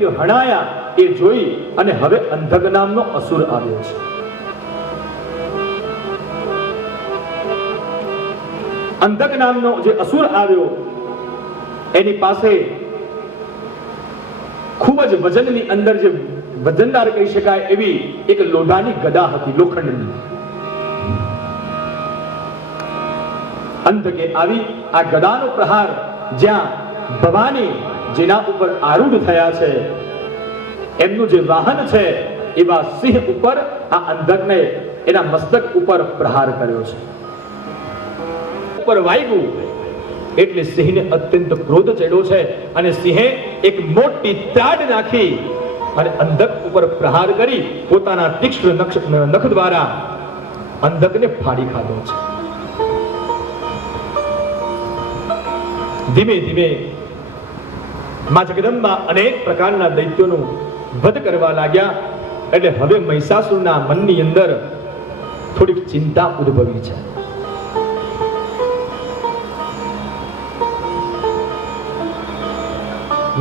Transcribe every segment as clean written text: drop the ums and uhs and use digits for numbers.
દૈત્યો હણાયા એ જોઈ અને હવે અંધક નામનો અસુર આવ્યો છે. અંધક નામનો જે અસુર આવ્યો એની પાસે ખૂબ જ વજનની અંદર જે વજનદાર કહી શકાય એવી એક લોઢાની ગદા હતી, લોખંડની. અંધકે આવી આ ગદાનો પ્રહાર જ્યાં ભવાની જેના ઉપર આરૂઢ થયા છે, એમનું જે વાહન છે એવા સિંહ ઉપર આ અંધકને એના મસ્તક ઉપર પ્રહાર કર્યો છે. ઉપર વાગ્યું એટલે સિંહને અત્યંત ક્રોધ ચડ્યો છે અને સિંહે એક મોટી ત્રાડ નાખી અને અંધક ઉપર પ્રહાર કરી પોતાના તીક્ષ્ણ નખ દ્વારા અંધકને ફાડી ખાધો છે. ધીમે ધીમે માં જગદંબા અનેક પ્રકારના દૈત્યોનું વધ કરવા લાગ્યા. એટલે હવે મહિષાસુરના મનની અંદર થોડીક ચિંતા ઉદ્ભવી છે.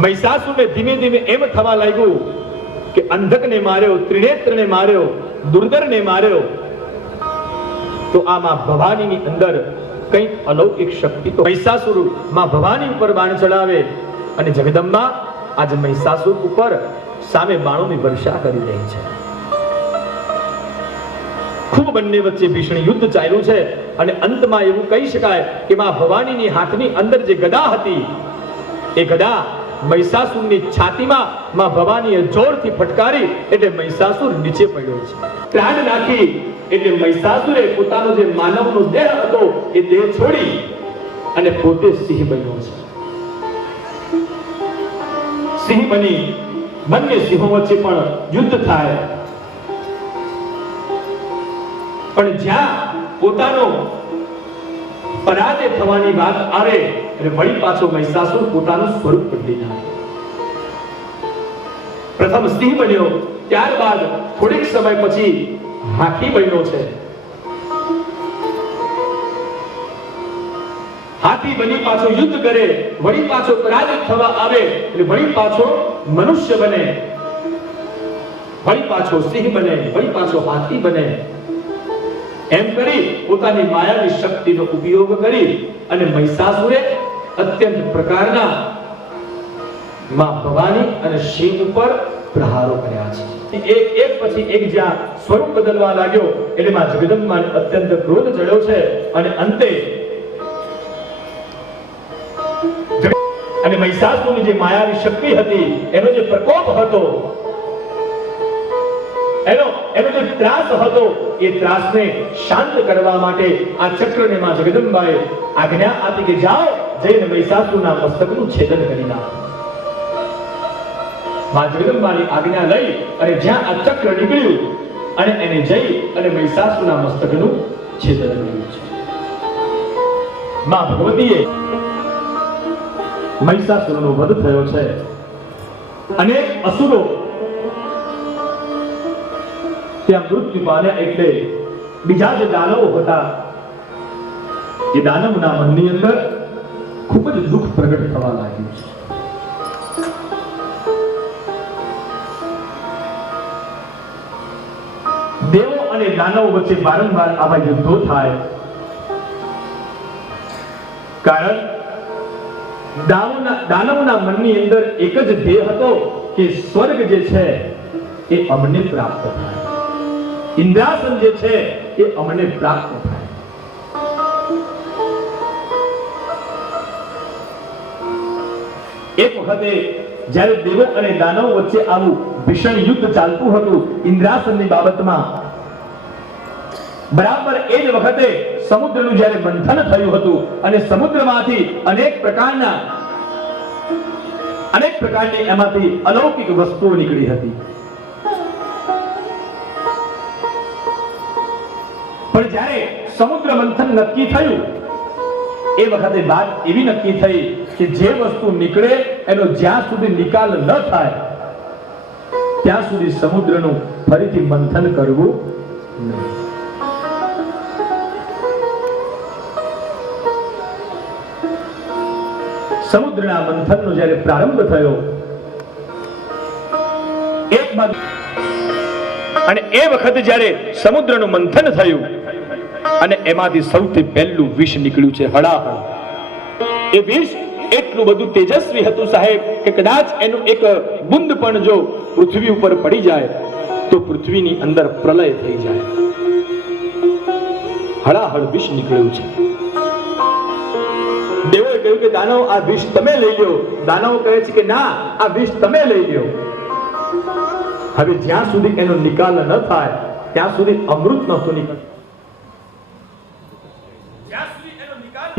મહિષાસુરને ધીમે ધીમે એમ થવા લાગ્યું કે અંધકને માર્યો, ત્રિનેત્રને માર્યો, દુર્ધરને માર્યો, તો આમાં ભવાનીની અંદર કંઈક અલૌકિક શક્તિ તો. મહિષાસુર માં ભવાની ઉપર બાણ ચડાવે અને જગદંબા આજે મહિષાસુર ઉપર સામે બાણોની વર્ષા કરી રહી છે. ખૂબ બંને વચ્ચે ભીષણ યુદ્ધ ચાલ્યું છે અને અંતમાં એવું કહી શકાય કે માં ભવાનીની હાથની અંદર જે ગદા હતી એ ગદા મહિષાસુરની છાતીમાં માં ભવાનીએ જોરથી ફટકારી એટલે મહિષાસુર નીચે પડ્યો છે. ત્રાડ નાખી એટલે મહિષાસુરે પોતાનો જે માનવનો દેહ હતો એ દેહ છોડી અને પોતે સિંહ બન્યો છે. સિંહ બની બંને સિંહો વચ્ચે પણ યુદ્ધ થાય, પણ જ્યાં પોતાનો પરાજય થવાની વાત આવે એટલે વળી પાછો મહિષાસુર પોતાનું સ્વરૂપ બદલી નાખે. પ્રથમ સિંહ બન્યો, ત્યારબાદ થોડીક સમય પછી હાથી બન્યો છે. હાથી બની પાછો યુદ્ધ કરે, વળી પાછો પરાજય થવા આવે એટલે વળી પાછો મનુષ્ય બને, વળી પાછો સિંહ બને, વળી પાછો હાથી બને. એમ કરી પોતાની માયાવી શક્તિનો ઉપયોગ કરી અને મહિષાસુરે અત્યંત પ્રકારના માં ભવાની અને સિંહ ઉપર પ્રહારો કર્યા છે. એક પછી એક જ્યાં સ્વરૂપ બદલવા લાગ્યો એટલે માં જગદંબાને અત્યંત ક્રોધ ચડ્યો છે અને અંતે અને મહિષાસુરની જે માયાવી શક્તિ હતી એનો જે પ્રકોપ હતો, એનો જે ત્રાસ હતો એ ત્રાસને શાંત કરવા માટે આ ચક્રને માં જગદંબાએ આજ્ઞા આપી કે જાઓ જઈને મહિષાસુરના મસ્તકનું છેદન કરી નાખો. માં જગદંબાની આજ્ઞા લઈ અને જ્યાં આ ચક્ર નીકળ્યું અને એને જઈ અને મહિષાસુરના મસ્તકનું છેદન કર્યું છે. માં ભગવતીએ મહિષાસુરનો વધ થયો છે. અનેક અસુરો ત્યાં મૃત્યુ પામ્યા એટલે બીજા જે દાનવો હતા એ દાનવના મનની અંદર ખૂબ જ દુઃખ પ્રગટ થવા લાગ્યું છે. દેવો અને દાનવો વચ્ચે વારંવાર આવા યુદ્ધો થાય, કારણ દાનવના મનની અંદર એક જ ધ્યેય હતો કે સ્વર્ગ જે છે એ અમને પ્રાપ્ત થાય, ઇન્દ્રાસન જે છે એ અમને પ્રાપ્ત થાય. એક વખતે જ્યારે દેવો અને દાનવો વચ્ચે આવું ભીષણ યુદ્ધ ચાલતું હતું ઇન્દ્રાસનની બાબતમાં, બરાબર એ જ વખતે સમુદ્રનું જ્યારે મંથન થયું હતું અને સમુદ્રમાંથી અનેક પ્રકારની એમાંથી અલૌકિક વસ્તુઓ નીકળી હતી. પણ જ્યારે સમુદ્ર મંથન નક્કી થયું એ વખતે વાત એવી નક્કી થઈ કે જે વસ્તુ નીકળે એનો જ્યાં સુધી નિકાલ ન થાય ત્યાં સુધી સમુદ્રનું ફરીથી મંથન કરવું નહીં. સમુદ્રના મંથનનો જ્યારે પ્રારંભ થયો એકમાં અને એ વખતે જ્યારે સમુદ્રનું મંથન થયું અને એમાંથી સૌથી પહેલું વિષ નીકળ્યું છે હળાહળ. એ વિષ એટલું બધું તેજસ્વી હતું સાહેબ કે કદાચ એનું એક બુંદ પણ જો પૃથ્વી ઉપર પડી જાય તો પૃથ્વીની અંદર પ્રલય થઈ જાય. હળાહળ વિષ નીકળ્યું છે. દેવોએ કહ્યું કે દાનવ આ વિષ તમે લઈ લ્યો. દાનવ કહે છે કે ના, આ વિષ તમે લઈ લ્યો. હવે જ્યાં સુધી એનો નિકાલ ન થાય ત્યાં સુધી અમૃત નહોતું નીકળતું. જ્યાં સુધી એનો નિકાલ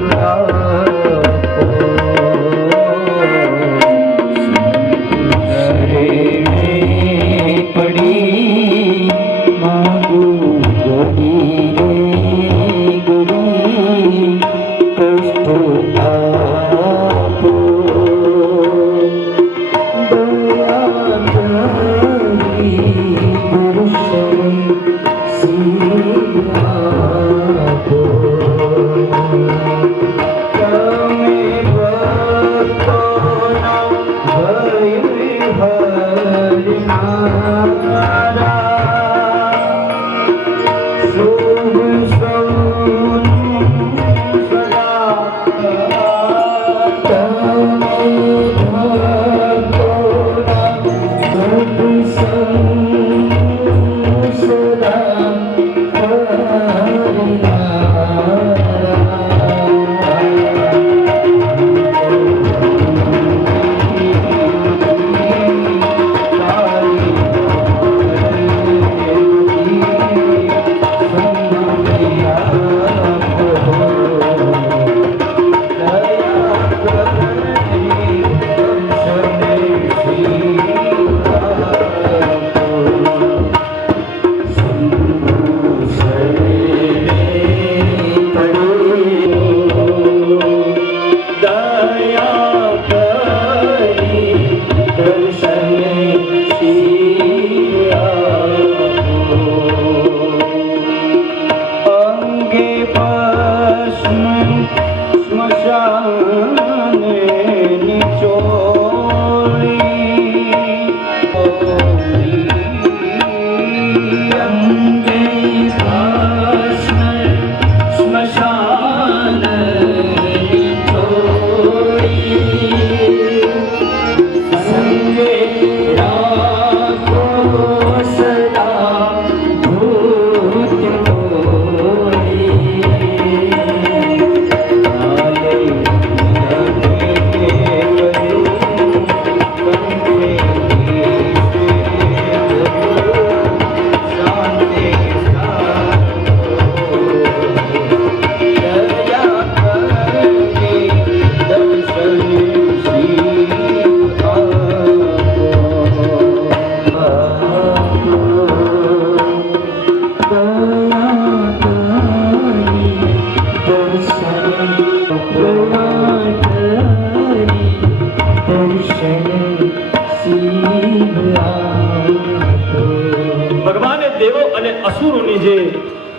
ભગવાને દેવો અને અસુરોની જે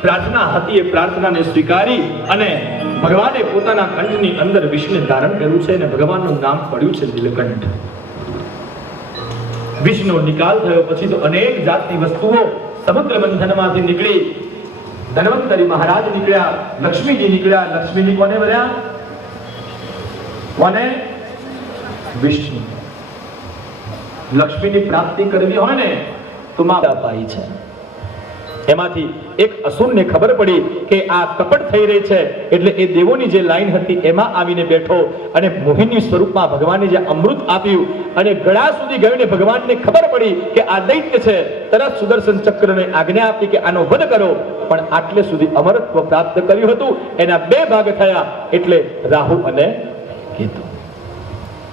પ્રાર્થના હતી એ પ્રાર્થનાને સ્વીકારી અને ભગવાને પોતાના કંઠની અંદર વિષને ધારણ કર્યું છે અને ભગવાનનું નામ પડ્યું છે નીલકંઠ. વિષનો નિકાલ થયો પછી તો અનેક જાતની વસ્તુઓ સમુદ્ર મંથનમાંથી નીકળી. ધન્વંતરી મહારાજ નીકળ્યા, લક્ષ્મીજી નીકળ્યા. લક્ષ્મીજી કોને મળ્યા? કોને? વિષ્ણુ. લક્ષ્મીની પ્રાપ્તિ કરવી હોય ને તો માતા પાઈ છે. એમાંથી એક અસુરને ખબર પડી કે આ કપટ થઈ રહી છે એટલે એ દેવોની જે લાઈન હતી એમાં આવીને બેઠો અને મોહિની સ્વરૂપમાં ભગવાને જે અમૃત આપ્યું અને ગળા સુધી ગયું ને ભગવાનને ખબર પડી કે આ દૈત્ય છે. તરત સુદર્શન ચક્રને આજ્ઞા આપી કે આનો વધ કરો. પણ આટલે સુધી અમરત્વ પ્રાપ્ત કર્યું હતું. એના બે ભાગ થયા એટલે રાહુ અને કેતુ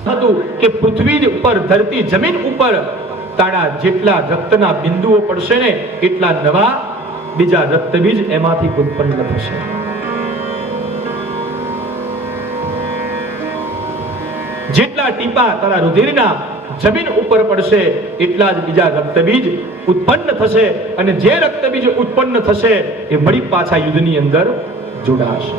હતું કે પૃથ્વી ઉપર, ધરતી જમીન ઉપર તાણા જેટલા રક્તના બિંદુઓ પડશે ને એટલા નવા બીજા રક્તબીજ એમાંથી ઉત્પન્ન થશે. જેટલા ટીપા તારા રુધિરના જમીન ઉપર પડશે એટલા જ બીજા રક્તબીજ ઉત્પન્ન થશે અને જે રક્તબીજ ઉત્પન્ન થશે એ વળી પાછા યુદ્ધની અંદર જોડાશે.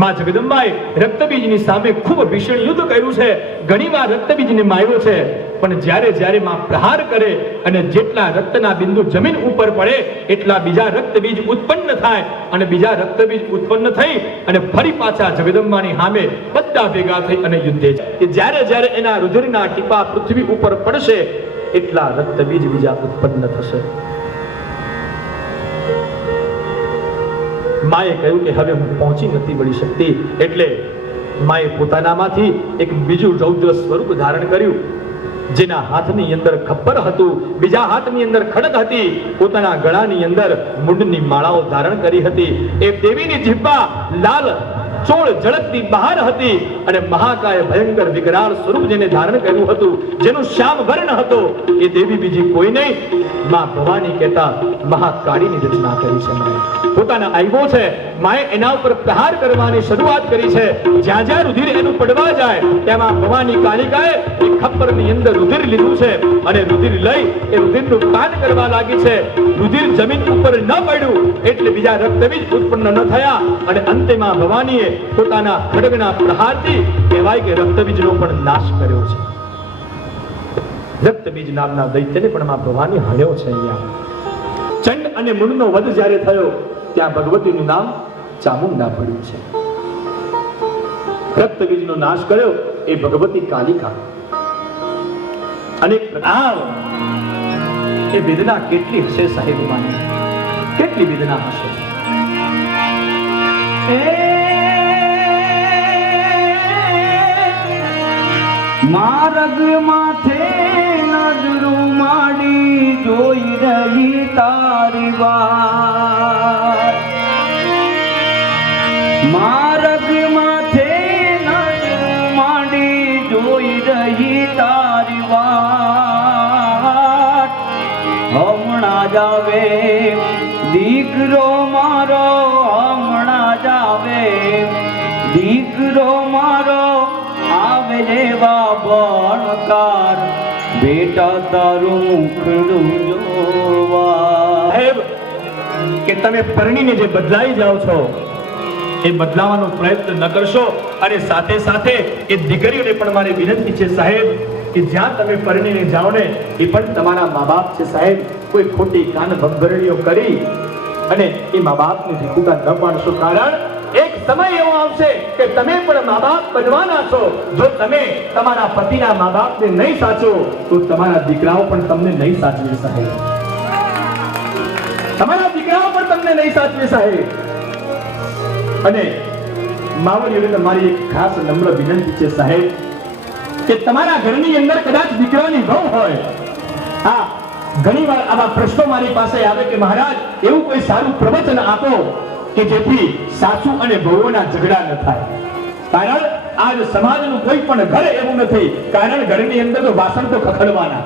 માં જગદંબાએ રક્તબીજની સામે ખૂબ ભીષણ યુદ્ધ કર્યું છે. ઘણીવાર રક્તબીજને માર્યો છે પણ જ્યારે જ્યારે માં પ્રહાર કરે અને જેટલા રક્તના બિંદુ જમીન ઉપર પડે એટલા બીજા રક્તબીજ ઉત્પન્ન થાય અને બીજા રક્તબીજ ઉત્પન્ન થઈ અને ફરી પાછા જગદંબાની સામે બધા ભેગા થઈ અને યુદ્ધે જાય કે જ્યારે જ્યારે એના રુધિરના ટીપા પૃથ્વી ઉપર પડશે એટલા રક્તબીજ બીજા ઉત્પન્ન થશે. માએ કહ્યું કે હવે હું પહોંચી નથી વળી શકતી, એટલે માએ પોતાનામાંથી એક બીજું રૌદ્ર સ્વરૂપ ધારણ કર્યું. જેના હાથની અંદર ખપ્પર હતું, બીજા હાથની અંદર ખડગ હતી, પોતાના ગળાની અંદર મુંડની માળાઓ ધારણ કરી હતી. એ દેવીની જીભા લાલ ચોળ ઝળકતી બહાર હતી અને મહાકાય ભયંકર વિકરાળ સ્વરૂપ જેને ધારણ કર્યું હતું, જેનું શ્યામ વર્ણ હતો, એ દેવી બીજી કોઈ નહીં, માં ભવાની કહેતા મહાકાળીની રચના કરી છે. માએ પોતાના આવ્યો છે, માએ એના ઉપર પ્રહાર કરવાની શરૂઆત કરી છે. જ્યાં જ્યાં રુધિર એનું પડવા જાય તેમાં ભવાની કાલિકાએ એ ખપ્પરની અંદર રુધિર લીધું છે અને રુધિર લઈ એ રુધિરનું પાન કરવા લાગી છે. રુધિર જમીન ઉપર ન પડ્યું એટલે બીજા રક્તબીજ ઉત્પન્ન ન થયા અને અંતમાં ભવાનીએ પોતાના ખડગના પ્રહારથી કહેવાય કે રક્તબીજનો પણ નાશ કર્યો છે. રક્તબીજ નામના દૈત્યને પણ માં ભવાની હણ્યો છે. અહીંયા ચંડ અને મુંડનો વધ જ્યારે થયો ત્યાં ભગવતીનું નામ ચામુંડા પડ્યું છે. રક્તબીજનો નાશ કર્યો એ ભગવતી કાલિકા. અને એ વેદના કેટલી હશે સાહેબ, માની કેટલી વેદના હશે. માર્ગ માથે નજરું માડી જોઈ રહી તારી વાત. માર્ગ માથે નજરું માડી જોઈ રહી તારી વાત. હમણાં જ આવે દીકરો મારો, હમણાં જ આવે દીકરો મારો, આવે જેવા બણકાર બેટા તારું મુખડું જોવા. સાહેબ કે તમે પરણીને જે બદલાઈ જાઓ છો એ બદલાવાનો પ્રયત્ન ન કરશો. અને સાથે સાથે એ દીકરીઓને પણ મારી વિનંતી છે સાહેબ કે જ્યાં તમે પરણીને જાઓ ને એ પણ તમારા મા બાપ છે સાહેબ. કોઈ ખોટી કાન ભંભરણીઓ કરી અને એ મા બાપને ભીખુડા ન પાડશો. કારણ એક સમય એવો આવશે કે તમે પણ મા બાપ બનવાના છો. જો તમે તમારા પતિના મા બાપને નહીં સાચો તો તમારા દીકરાઓ પણ તમને નહીં સાચવે સાહેબ. તમારા દીકરાઓ પણ તમને નહીં સાચવે સાહેબ. અને માવડીઓને મારી એક ખાસ નમ્ર વિનંતી છે સાહેબ કે તમારા ઘરની અંદર કદાચ દીકરાની વહુ હોય. હા, ઘણીવાર આવા પ્રશ્નો મારી પાસે આવે કે મહારાજ એવું કોઈ સારું પ્રવચન આપો કે જેથી સાસુ અને વહુઓના ઝઘડા ન થાય. કારણ આજ સમાજનું કોઈ પણ ઘર એવું નથી. કારણ ઘરની અંદર તો વાસણ તો ખખડવાના,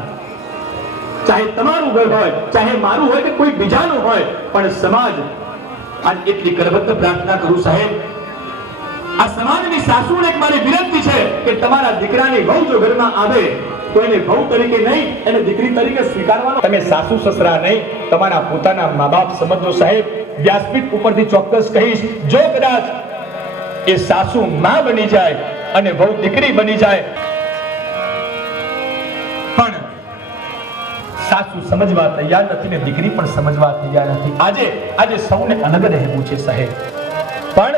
ચાહે તમારું ઘર હોય, ચાહે મારું હોય કે કોઈ બીજાનું હોય, પણ સમાજ આજ એટલી કરબદ્ધ પ્રાર્થના કરું સાહેબ, આ સમાજની સાસુને એક મારી વિનંતી છે કે તમારા દીકરાની વહુ જો ઘરમાં આવે તો એને વહુ તરીકે નહીં, એને દીકરી તરીકે સ્વીકારવાનો. તમે સાસુ સસરા નહીં, તમારા પોતાના મા બાપ સમજો સાહેબ. વ્યાસપીઠ ઉપરથી ચોક્કસ કહીશ, જો કદાચ એ સાસુ માં બની જાય અને વહુ દીકરી બની જાય પણ સાસુ સમજવા તૈયાર નથી ને દીકરી પણ સમજવા તૈયાર નથી. આજે સૌને અલગ રહેવું છે સાહેબ, પણ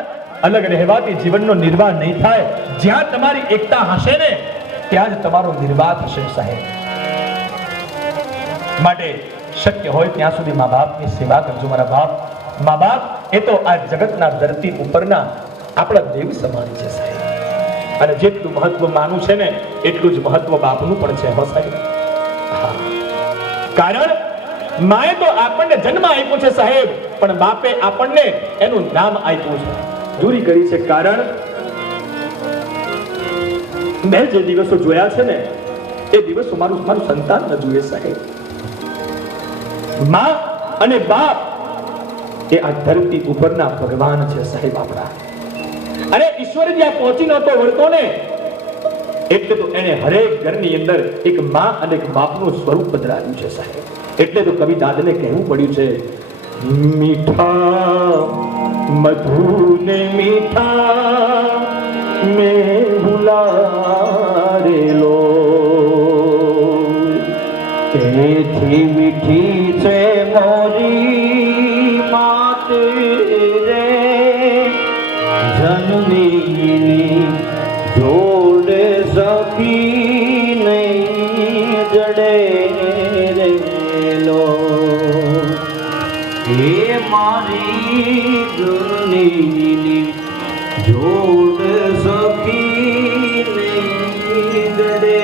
અલગ રહેવાથી જીવનનો નિર્વાહ નહીં થાય. જ્યાં તમારી એકતા હશે ને ત્યાં જ તમારો નિર્વાહ થશે સાહેબ. માટે શક્ય હોય ત્યાં સુધી મા બાપની સેવા કરજો. મારા બાપ, મા બાપ એ તો આ જગતના ધરતી ઉપરના આપણા દેવ સમાન છે સાહેબ. અને જેટલું મહત્વ માનું છે ને એટલું જ મહત્વ બાપનું પણ છે હો સાહેબ. કારણ માએ તો આપણને જન્મ આપ્યો છે સાહેબ, પણ બાપે આપણને એનું નામ આપ્યું છે, દૂરી કરી છે. કારણ મેં જે દિવસો જોયા છે ને એ દિવસો મારું સંતાન ન જોઈએ સાહેબ. માં અને બાપ એ આ ધરતી ઉપરના ભગવાન છે સાહેબ આપણા. અને ઈશ્વર જ્યાં પહોંચી નતો વળતો ને એટલે તો એને હરેક ઘરની અંદર એક માં અને એક બાપનું સ્વરૂપ બદલાયું છે સાહેબ. એટલે તો કવિ દાદને કહેવું પડ્યું છે, મીઠા મધુને મીઠા, เ મેં ભુલારેલો મીઠા તેથી મીઠી છે મોરી માત રે જન્મીની જોડે સખી નહીં જડે રેલો એ મારી જન્મીની જોડ સખી નહીં જડે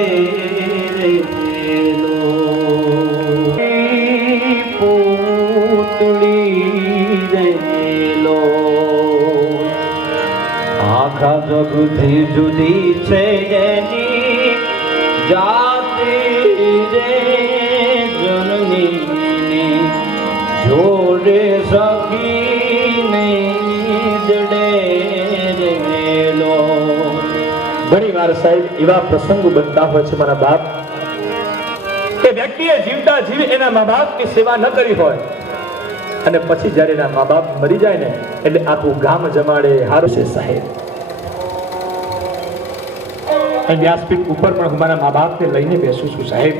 આખા જગથી જુદી છે એની જાતિ રે જનની જોડે સખીને જડે રેલો. ઘણી વાર સાહેબ એવા પ્રસંગો બનતા હોય છે મારા બાપ કે વ્યક્તિએ જીવતા જીવે એના મા બાપની સેવા ન કરી હોય અને પછી જ્યારે એના મા બાપ મરી જાય ને એટલે આખું ગામ જમાડે હારું છે સાહેબ. વ્યાસપીઠ ઉપર પણ હું મારા મા બાપને લઈને બેસું છું સાહેબ.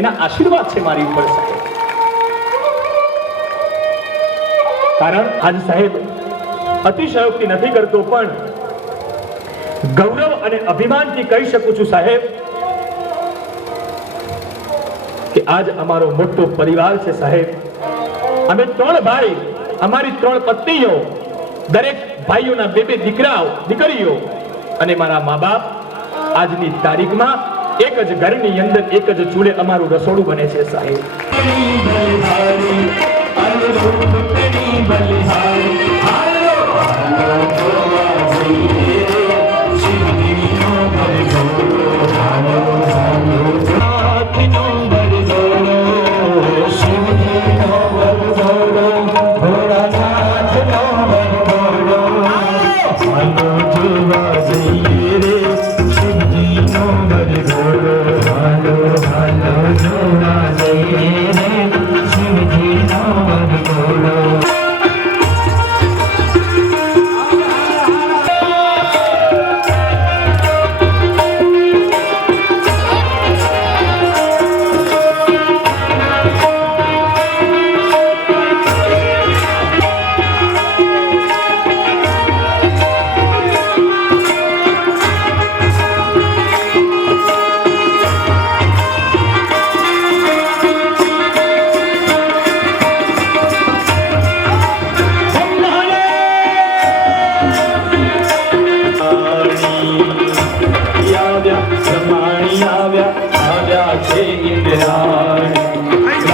એના આશીર્વાદ છે મારી ઉપર સાહેબ. કારણ આજ સાહેબ અતિશયોક્તિ નથી કરતો પણ ગૌરવ અને અભિમાનથી કહી શકું છું સાહેબ કે આજ અમારો મોટો પરિવાર છે સાહેબ. અમે 3 ભાઈ, અમારી 3 પત્નીઓ, દરેક ભાઈઓના 2 દીકરાઓ દીકરીઓ અને મારા મા બાપ આજની તારીખમાં એક જ ઘરની અંદર એક જ ચૂલે અમારું રસોડું બને છે સાહેબ.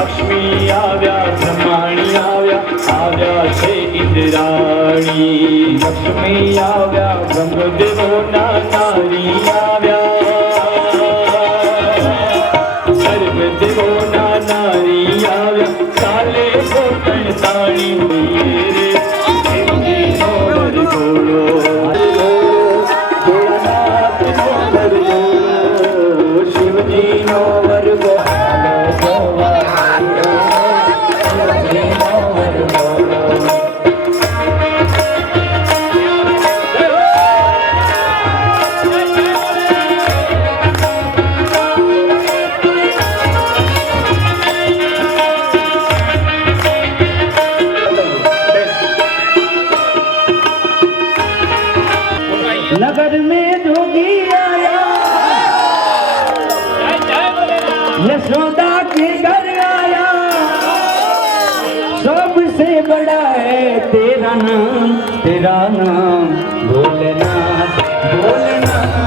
લક્ષ્મી આવ્યા, બ્રહ્માણી આવ્યા, આવ્યા છે ઇન્દ્રાણી. લક્ષ્મી આવ્યા, બ્રહ્મદેવોના નારી આવ્યા, સર્વદેવોના નારી આવ્યા, ચાલે પોતણ તાણી રે શિવજીનો વર્ગો नगर में जोगी आया, यशोदा के घर आया, सबसे बड़ा है तेरा नाम भोलेनाथ, भोलेनाथ,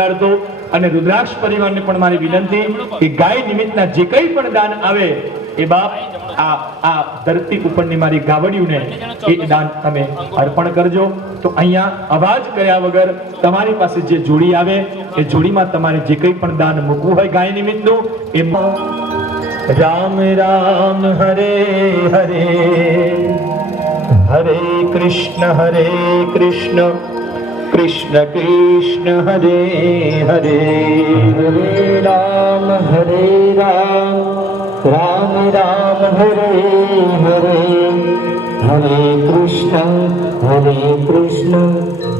મંડાડતો અને રુદ્રાક્ષ પરિવારને પણ મારી વિનંતી કે ગાય નિમિત્તના જે કંઈ પણ દાન આવે એ બાપ આ ધરતી ઉપરની મારી ગાવડીઓને એ દાન તમે અર્પણ કરજો. તો અહીંયા અવાજ કર્યા વગર તમારી પાસે જે જોડી આવે એ જોડીમાં તમારે જે કંઈ પણ દાન મૂકવું હોય ગાય નિમિત્તનું એ રામ રામ હરે હરે હરે કૃષ્ણ કૃષ્ણ કૃષ્ણ હરે હરે हरे राम राम राम हरे हरे हरे कृष्ण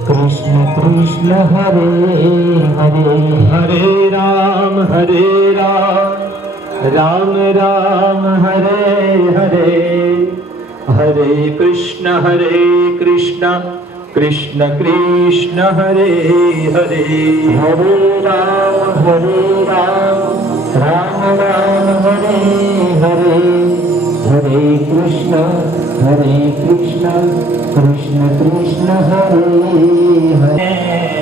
कृष्ण कृष्ण हरे हरे हरे राम राम राम हरे हरे हरे कृष्ण कृष्ण कृष्ण हरे हरे हरे राम राम राम हरे हरे हरे कृष्ण कृष्ण कृष्ण हरे हरे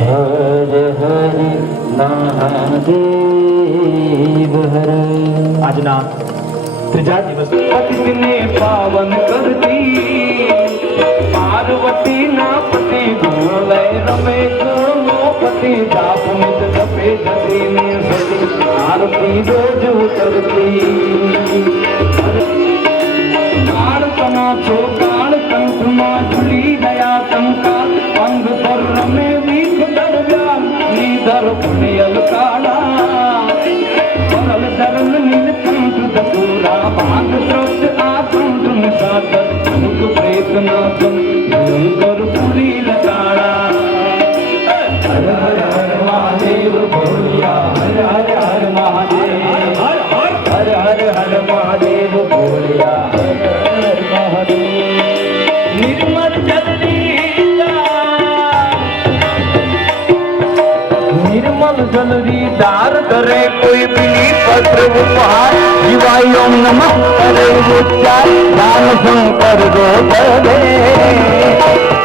हर हर महादेव हर. આજના ત્રીજા દિવસ पतिने पावन करती पार्वती ना पति गुण रमे गुणो पति जाप मित जपे जती ने सती आरती रोज उतरती काल तना छो काल कंठ मा झुली दया कंकाल अंग पर रमे वीख दरव्या नीधर पुण्यल काला परल धर्म नीलकंठ दपूरा भाग श्रोत आकंठ निशाकर मुख प्रेत नाथन भयंकर पुरी लकाड़ा. हर हर हर महादेव बोलिया हर हर हर महादेव हर हर हर महादेव बोलिया हर हर महादेव. निर्मल जलरी दार करे कोई बिली पत्र उपहार शिवाय ओम नमः करे उच्चार राम शंकर गो बदे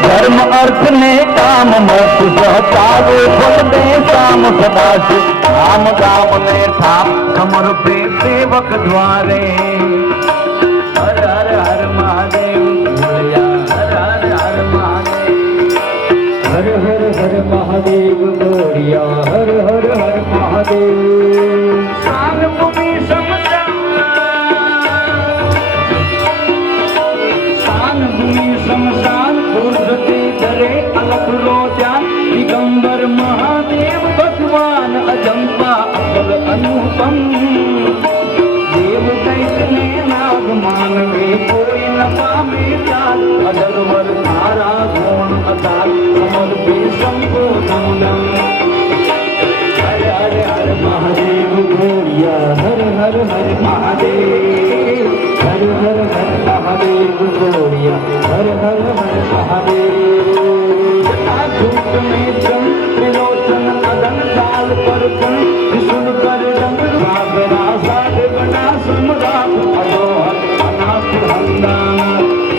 धर्म अर्थ ने काम मोक्ष सहतावे फल दे शाम सदा शिव राम गाम ने ठाम समर्पे सेवक द्वारे. हर हर हर महादेव बोलिया हर हर हर महादेव हर हर हर महादेव बोलिया हर हर हर महादेव. शान भूमि शमशान फूर्जते धरे अलग रोजान दिगंबर महादेव भगवान अजंपा अकल अनुपम देव दैत्य नाग मानवे कोई न पावे चाल अजरवर तारा गुण अताल अमर पे संबोधन. हर हर हर महादेव बोलिया हर हर हर महादेव हर हर हर महादेव बोलिया हर हर हर महादेव. जटाधूत में चम त्रिलोचन अदन दाल पर कण त्रिशूल कर रंग सागरा साध बना सम्राट अदोहर अनाथ हंदान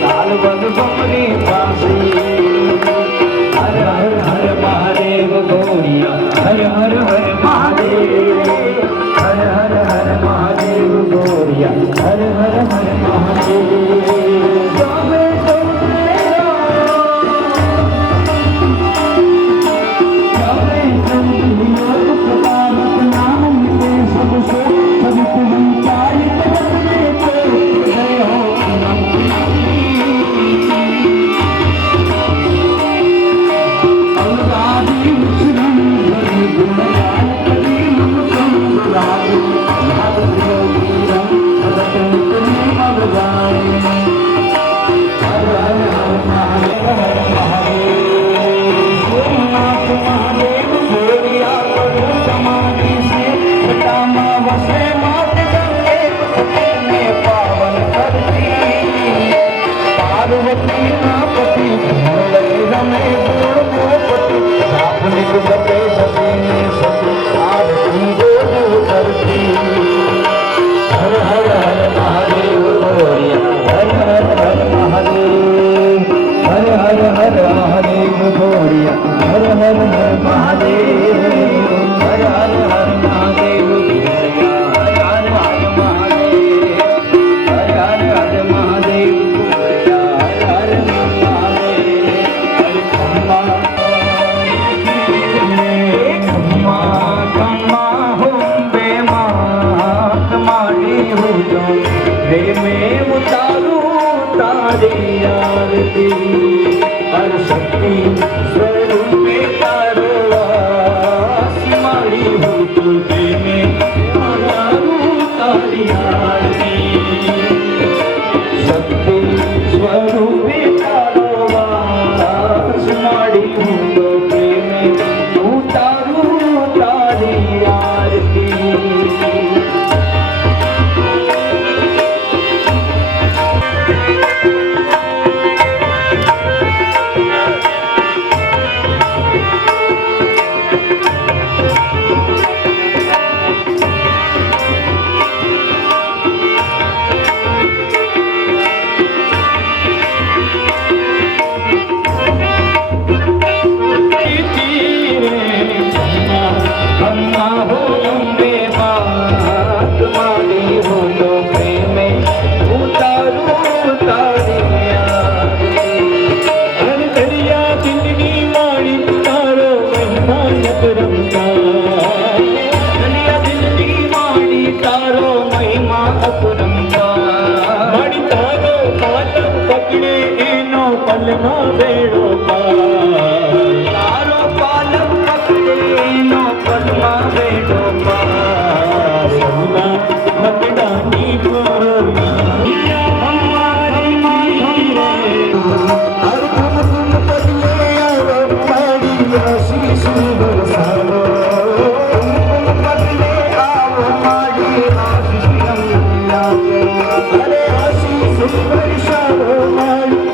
काल बद बमरी पासी. हर हर हर महादेव बोलिया हर हर हर महादेव हर हर हर महादेव बोलिया हर हर हर महादेव. હર શક્તિ સ્વરૂપે તારો વાસ મારી હું તો પ્રેમે મારું તારી આરતી શક્તિ સ્વરૂપે તારો વાસ મારી હું તો પ્રેમે હું તારું તારી આરતી બેડો તારો પાલક પકડે નો પલમાં બેડો સોના મકડાની ગોરી અમારી મારી હર તુમ પતિએ આવો મારી આશીષ બરસાવો તુમ પતિએ આવો મારી આશીષ અરે આશીષ બરસાવો મારી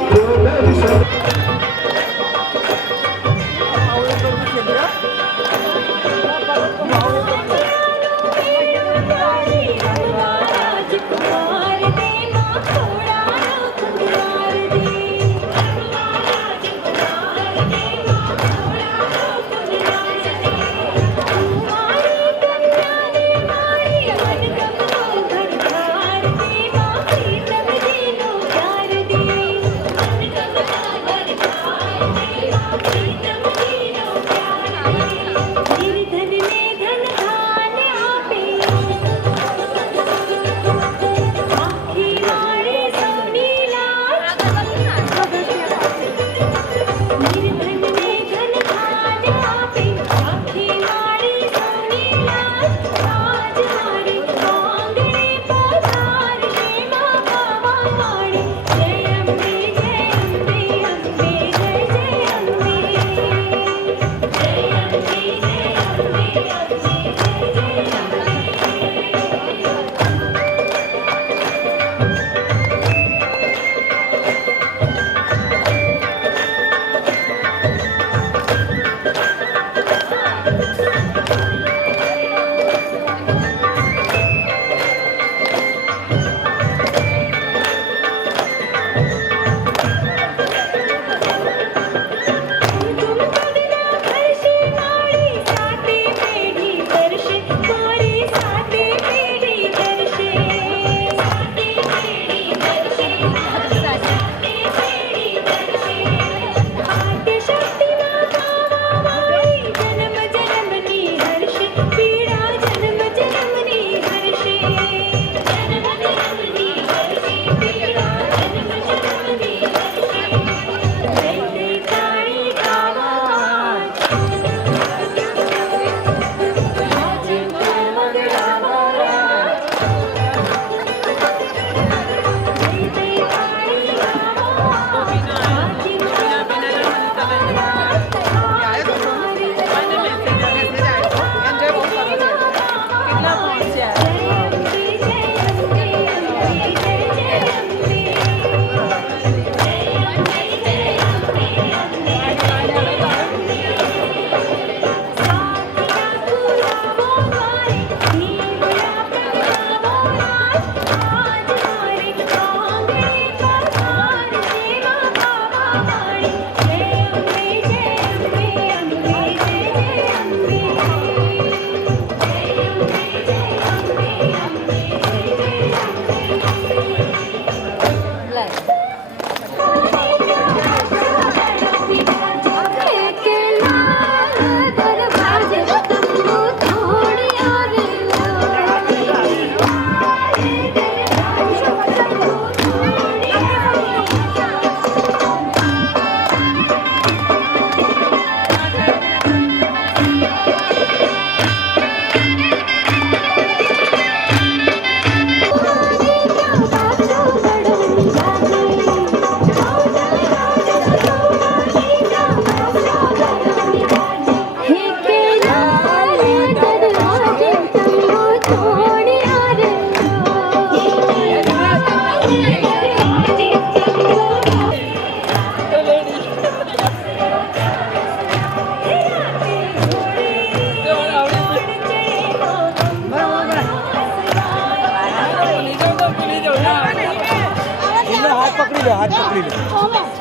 પકડી લે, હાથ પકડી લે.